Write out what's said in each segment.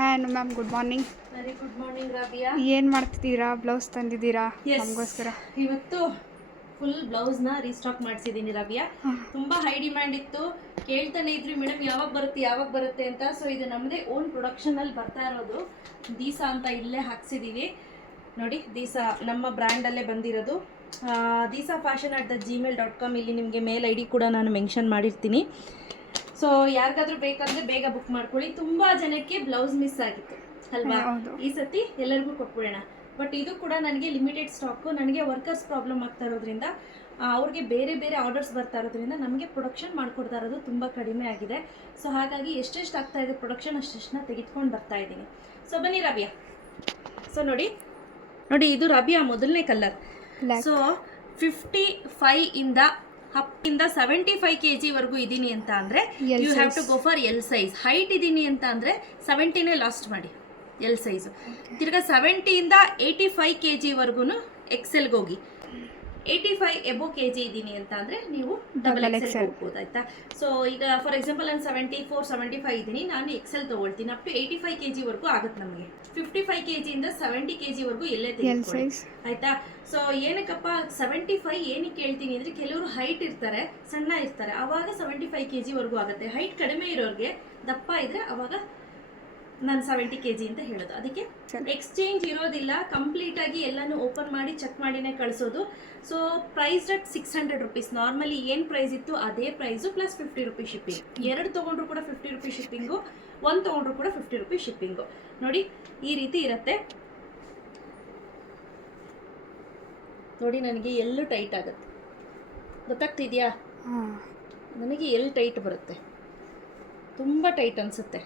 Hi ma'am, good morning. Very good morning Rabia. ಏನು ಮಾಡ್ತಿದ್ದೀರಾ? Blouse ತಂದಿದ್ದೀರಾ ನಮಗೋಸ್ಕರ? ಇವತ್ತು ಫುಲ್ ಬ್ಲೌಸ್ನ ರೀಸ್ಟಾಕ್ ಮಾಡಿಸಿದ್ದೀನಿ ರಾಬಿಯಾ. ತುಂಬ ಹೈ ಡಿಮ್ಯಾಂಡ್ ಇತ್ತು, ಕೇಳ್ತಾನೆ ಇದ್ರಿ ಮೇಡಮ್ ಯಾವಾಗ ಬರುತ್ತೆ ಅಂತ. ಸೊ ಇದು ನಮ್ಮದೇ ಓನ್ ಪ್ರೊಡಕ್ಷನಲ್ಲಿ ಬರ್ತಾ ಇರೋದು. ದೀಸಾ ಅಂತ ಇಲ್ಲೇ ಹಾಕ್ಸಿದ್ದೀವಿ ನೋಡಿ. ದೀಸಾ ನಮ್ಮ ಬ್ರ್ಯಾಂಡಲ್ಲೇ ಬಂದಿರೋದು. ದೀಸಾ ಫ್ಯಾಷನ್ @gmail.com. ಇಲ್ಲಿ ನಿಮಗೆ ಮೇಲ್ ID ಕೂಡ ನಾನು ಮೆನ್ಷನ್ ಮಾಡಿರ್ತೀನಿ. ಸೊ ಯಾರಿಗಾದ್ರೂ ಬೇಕಂದ್ರೆ ಬೇಗ ಬುಕ್ ಮಾಡ್ಕೊಳ್ಳಿ. ತುಂಬ ಜನಕ್ಕೆ ಬ್ಲೌಸ್ ಮಿಸ್ ಆಗಿತ್ತು ಅಲ್ವಾ? ಈ ಸತಿ ಎಲ್ಲರಿಗೂ ಕೊಟ್ಬಿಡೋಣ. ಬಟ್ ಇದು ಕೂಡ ನನಗೆ ಲಿಮಿಟೆಡ್ ಸ್ಟಾಕು. ನನಗೆ ವರ್ಕರ್ಸ್ ಪ್ರಾಬ್ಲಮ್ ಆಗ್ತಾ ಇರೋದ್ರಿಂದ, ಅವ್ರಿಗೆ ಬೇರೆ ಬೇರೆ ಆರ್ಡರ್ಸ್ ಬರ್ತಾ ಇರೋದ್ರಿಂದ ನಮಗೆ ಪ್ರೊಡಕ್ಷನ್ ಮಾಡಿಕೊಡ್ತಾ ಇರೋದು ತುಂಬ ಕಡಿಮೆ ಆಗಿದೆ. ಸೊ ಹಾಗಾಗಿ ಎಷ್ಟೆಷ್ಟು ಆಗ್ತಾ ಇದೆ ಪ್ರೊಡಕ್ಷನ್ ಅಷ್ಟೆಷ್ಟನ್ನ ತೆಗೆದುಕೊಂಡು ಬರ್ತಾ ಇದ್ದೀನಿ. ಸೊ ಬನ್ನಿ ರಾಬಿಯಾ. ಸೊ ನೋಡಿ ಇದು ರಾಬಿಯಾ ಮೊದಲನೇ ಕಲರ್. ಸೊ 55 ಇಂದ 75 kg ವರೆಗೂ ಇದ್ದೀನಿ ಅಂತ ಅಂದರೆ you have to go for L size. Height ಇದ್ದೀನಿ ಅಂತ ಅಂದರೆ 70ನೇ ಲಾಸ್ಟ್ ಮಾಡಿ ಎಲ್ ಸೈಜು. ತಿರ್ಗಾ 70 ಇಂದ 85 kg ವರೆಗೂ ಎಕ್ಸೆಲ್ಗೆ ಹೋಗಿ. 85 ಎಬೋ kg ಇದ್ದೀನಿ ಅಂತ ಅಂದರೆ ನೀವು ಡಬಲ್ ಎಕ್ಸೆಲ್ ಹೋಗ್ಬೋದು, ಆಯಿತಾ? ಸೊ ಈಗ ಫಾರ್ ಎಕ್ಸಾಂಪಲ್ ನಾನು 74, 75 ಇದ್ದೀನಿ, ನಾನು ಎಕ್ಸೆಲ್ ತೊಗೊಳ್ತೀನಿ. ಅಪ್ ಟು 85 kg ವರೆಗೂ ಆಗುತ್ತೆ ನಮಗೆ. 55 kg ಇಂದ 70 kg ವರೆಗೂ ಎಲ್ಲೇ ತೆಗೆದುಕೊಳ್ಳಿ, ಆಯಿತಾ? ಸೊ ಏನಕ್ಕಪ್ಪ 75 ಏನಕ್ಕೆ ಹೇಳ್ತೀನಿ ಅಂದರೆ, ಕೆಲವರು ಹೈಟ್ ಇರ್ತಾರೆ, ಸಣ್ಣ ಇರ್ತಾರೆ, ಆವಾಗ 75 kg ವರೆಗೂ ಆಗುತ್ತೆ. ಹೈಟ್ ಕಡಿಮೆ ಇರೋರಿಗೆ, ದಪ್ಪ ಇದ್ದರೆ ಆವಾಗ ನಾನು 70 kg ಅಂತ ಹೇಳೋದು. ಅದಕ್ಕೆ ಎಕ್ಸ್ಚೇಂಜ್ ಇರೋದಿಲ್ಲ, ಕಂಪ್ಲೀಟಾಗಿ ಎಲ್ಲನೂ ಓಪನ್ ಮಾಡಿ ಚೆಕ್ ಮಾಡಿನೇ ಕಳಿಸೋದು. So price at 600 rupees. Normally ಏನು ಪ್ರೈಸ್ ಇತ್ತು ಅದೇ ಪ್ರೈಸು ಪ್ಲಸ್ 50 rupees ಶಿಪ್ಪಿಂಗ್. 2 ತೊಗೊಂಡ್ರು ಕೂಡ 50 rupees ಶಿಪ್ಪಿಂಗು, 1 ತೊಗೊಂಡ್ರು ಕೂಡ 50 rupees ಶಿಪ್ಪಿಂಗು. ನೋಡಿ ಈ ರೀತಿ ಇರುತ್ತೆ. ನೋಡಿ ನನಗೆ ಎಲ್ಲೂ ಟೈಟ್ ಆಗುತ್ತೆ, ಗೊತ್ತಾಗ್ತಿದೆಯಾ? ನನಗೆ ಎಲ್ಲಿ ಟೈಟ್ ಬರುತ್ತೆ, ತುಂಬ ಟೈಟ್ ಅನಿಸುತ್ತೆ.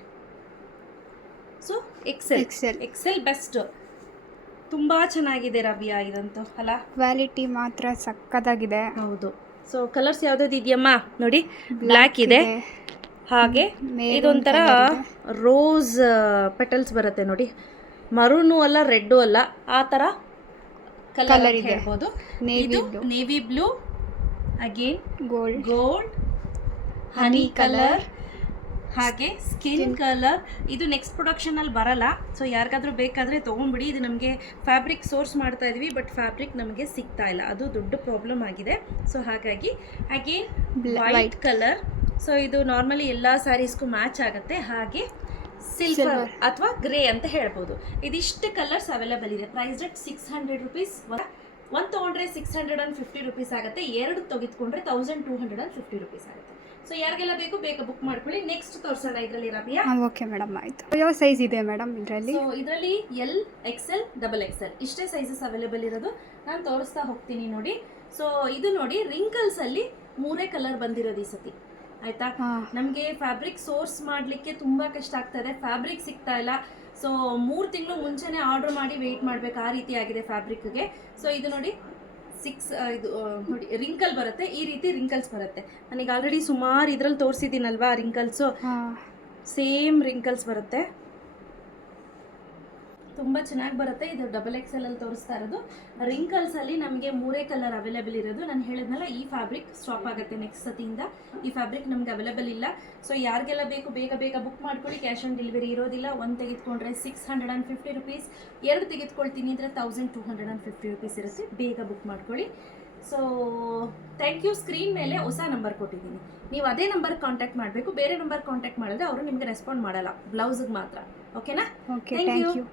So XL best. ತುಂಬ ಚೆನ್ನಾಗಿದೆ ರಾಬಿಯಾ ಇದಂತೂ ಅಲ್ಲ? ಕ್ವಾಲಿಟಿ ಮಾತ್ರ ಸಕ್ಕತ್ತಾಗಿದೆ. ಹೌದು. ಸೊ ಕಲರ್ಸ್ ಯಾವ್ದಾದ್ರು ಇದೆಯಮ್ಮ ನೋಡಿ. ಬ್ಲ್ಯಾಕ್ ಇದೆ, ಹಾಗೆ ಇದೊಂಥರ ರೋಸ್ ಪೆಟಲ್ಸ್ ಬರುತ್ತೆ ನೋಡಿ. ಮರೂನು ಅಲ್ಲ, ರೆಡ್ಡು ಅಲ್ಲ, ಆ ಥರ ಕಲರ್ ಹೇಳ್ಬೋದು. ನೇವಿ ಬ್ಲೂ, ಅಗೇನ್ ಗೋಲ್ಡ್, ಹನಿ ಕಲರ್, ಹಾಗೆ ಸ್ಕಿನ್ ಕಲರ್. ಇದು ನೆಕ್ಸ್ಟ್ ಪ್ರೊಡಕ್ಷನಲ್ಲಿ ಬರಲ್ಲ. ಸೊ ಯಾರಿಗಾದ್ರೂ ಬೇಕಾದರೆ ತೊಗೊಂಡ್ಬಿಡಿ. ಇದು ನಮಗೆ ಫ್ಯಾಬ್ರಿಕ್ ಸೋರ್ಸ್ ಮಾಡ್ತಾ ಇದ್ವಿ, ಬಟ್ ಫ್ಯಾಬ್ರಿಕ್ ನಮಗೆ ಸಿಗ್ತಾ ಇಲ್ಲ, ಅದು ದೊಡ್ಡ ಪ್ರಾಬ್ಲಮ್ ಆಗಿದೆ. ಸೊ ಹಾಗಾಗಿ ಅಗೇನ್ ವೈಟ್ ಕಲರ್. ಸೊ ಇದು ನಾರ್ಮಲಿ ಎಲ್ಲ ಸ್ಯಾರೀಸ್ಗೂ ಮ್ಯಾಚ್ ಆಗುತ್ತೆ. ಹಾಗೆ ಸಿಲ್ವರ್ ಅಥವಾ ಗ್ರೇ ಅಂತ ಹೇಳ್ಬೋದು. ಇದಿಷ್ಟು ಕಲರ್ಸ್ ಅವೈಲೇಬಲ್ ಇದೆ. Price rate 600 rupees. ಒಂದು ತೊಗೊಂಡ್ರೆ 650 rupees ಆಗುತ್ತೆ. 2 ತೆಗೆದುಕೊಂಡ್ರೆ 1250 rupees ಆಗುತ್ತೆ. ಸೊ ಯಾರಿಗೆಲ್ಲ ಬೇಕು ಬೇಗ ಬುಕ್ ಮಾಡ್ಕೊಳ್ಳಿ. ನೆಕ್ಸ್ಟ್ ತೋರಿಸೋಣ ಇದರಲ್ಲಿ ರಾಬಿಯಾ. ಓಕೆ ಮೇಡಮ್, ಆಯಿತು. ಯಾವ ಸೈಜ್ ಇದೆ ಮೇಡಮ್ ಇದರಲ್ಲಿ? ಸೊ ಇದರಲ್ಲಿ ಎಲ್, ಎಕ್ಸೆಲ್, ಡಬಲ್ ಎಕ್ಸೆಲ್ ಇಷ್ಟೇ ಸೈಜಸ್ ಅವೈಲೇಬಲ್ ಇರೋದು. ನಾನು ತೋರಿಸ್ತಾ ಹೋಗ್ತೀನಿ ನೋಡಿ. ಸೊ ಇದು ನೋಡಿ, ರಿಂಕಲ್ಸ್ ಅಲ್ಲಿ 3 ಕಲರ್ ಬಂದಿರೋದು ಈ ಸತಿ, ಆಯ್ತಾ? ನಮಗೆ ಫ್ಯಾಬ್ರಿಕ್ ಸೋರ್ಸ್ ಮಾಡಲಿಕ್ಕೆ ತುಂಬ ಕಷ್ಟ ಆಗ್ತದೆ, ಫ್ಯಾಬ್ರಿಕ್ ಸಿಗ್ತಾ ಇಲ್ಲ. ಸೊ 3 ತಿಂಗಳು ಮುಂಚೆನೇ ಆರ್ಡರ್ ಮಾಡಿ ವೆಯ್ಟ್ ಮಾಡಬೇಕು, ಆ ರೀತಿ ಆಗಿದೆ ಫ್ಯಾಬ್ರಿಕ್ಗೆ. ಸೊ ಇದು ನೋಡಿ ಇದು ನೋಡಿ ರಿಂಕಲ್ ಬರುತ್ತೆ, ಈ ರೀತಿ ರಿಂಕಲ್ಸ್ ಬರುತ್ತೆ. ನನಗೆ ಆಲ್ರೆಡಿ ಸುಮಾರು ಇದ್ರಲ್ಲಿ ತೋರಿಸಿದ್ದೀನಲ್ವಾ ರಿಂಕಲ್ಸು, ಸೇಮ್ ರಿಂಕಲ್ಸ್ ಬರುತ್ತೆ, ತುಂಬ ಚೆನ್ನಾಗಿ ಬರುತ್ತೆ. ಇದು ಡಬಲ್ ಎಕ್ಸೆಲ್ ಅಲ್ಲಿ ತೋರಿಸ್ತಾ ಇರೋದು. ರಿಂಕಲ್ಸ್ ಅಲ್ಲಿ ನಮಗೆ 3 ಕಲರ್ ಅವೈಲೇಬಲ್ ಇರೋದು. ನಾನು ಹೇಳಿದ್ನಲ್ಲ, ಈ ಫ್ಯಾಬ್ರಿಕ್ ಸ್ಟಾಪ್ ಆಗುತ್ತೆ ನೆಕ್ಸ್ಟ್ ಸತಿಯಿಂದ. ಈ ಫ್ಯಾಬ್ರಿಕ್ ನಮ್ಗೆ ಅವೈಲೇಬಲ್ ಇಲ್ಲ. ಸೊ ಯಾರಿಗೆಲ್ಲ ಬೇಕು ಬೇಗ ಬುಕ್ ಮಾಡ್ಕೊಳ್ಳಿ. ಕ್ಯಾಶ್ ಆನ್ ಡೆಲಿವರಿ ಇರೋದಿಲ್ಲ. 1 ತೆಗೆದುಕೊಂಡ್ರೆ 650 rupees, 2 ತೆಗೆದುಕೊಳ್ತೀನಿ ಅಂದರೆ 1250 rupees ಇರುತ್ತೆ. ಬೇಗ ಬುಕ್ ಮಾಡ್ಕೊಳ್ಳಿ. So thank you. ಸ್ಕ್ರೀನ್ ಮೇಲೆ ಹೊಸ ನಂಬರ್ ಕೊಟ್ಟಿದ್ದೀನಿ, ನೀವು ಅದೇ ನಂಬರ್ ಕಾಂಟ್ಯಾಕ್ಟ್ ಮಾಡಬೇಕು. ಬೇರೆ ನಂಬರ್ ಕಾಂಟ್ಯಾಕ್ಟ್ ಮಾಡಿದ್ರೆ ಅವರು ನಿಮಗೆ ರೆಸ್ಪಾಂಡ್ ಮಾಡಲ್ಲ, ಬ್ಲೌಸ್ಗೆ ಮಾತ್ರ. ಓಕೆನಾ? Okay, thank you.